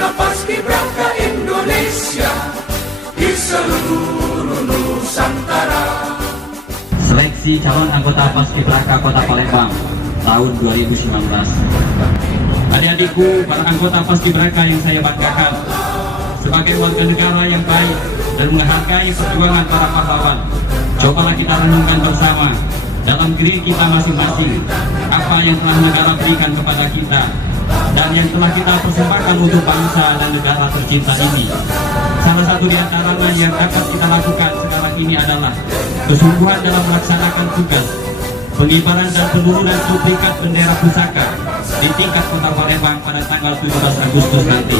Taruna Paskibraka Indonesia di seluruh Nusantara. Seleksi calon anggota Paskibraka Kota Palembang tahun 2019. Adik-adikku, para anggota Paskibraka yang saya banggakan, sebagai warga negara yang baik dan menghargai perjuangan para pahlawan, cobalah kita renungkan bersama dalam diri kita masing-masing apa yang telah negara berikan kepada kita dan yang telah kita persembahkan untuk bangsa dan negara tercinta ini. Salah satu di antaranya yang dapat kita lakukan sekarang ini adalah kesungguhan dalam melaksanakan tugas pengibaran dan penurunan duplikat bendera pusaka di tingkat Kota Palembang pada tanggal 17 Agustus nanti.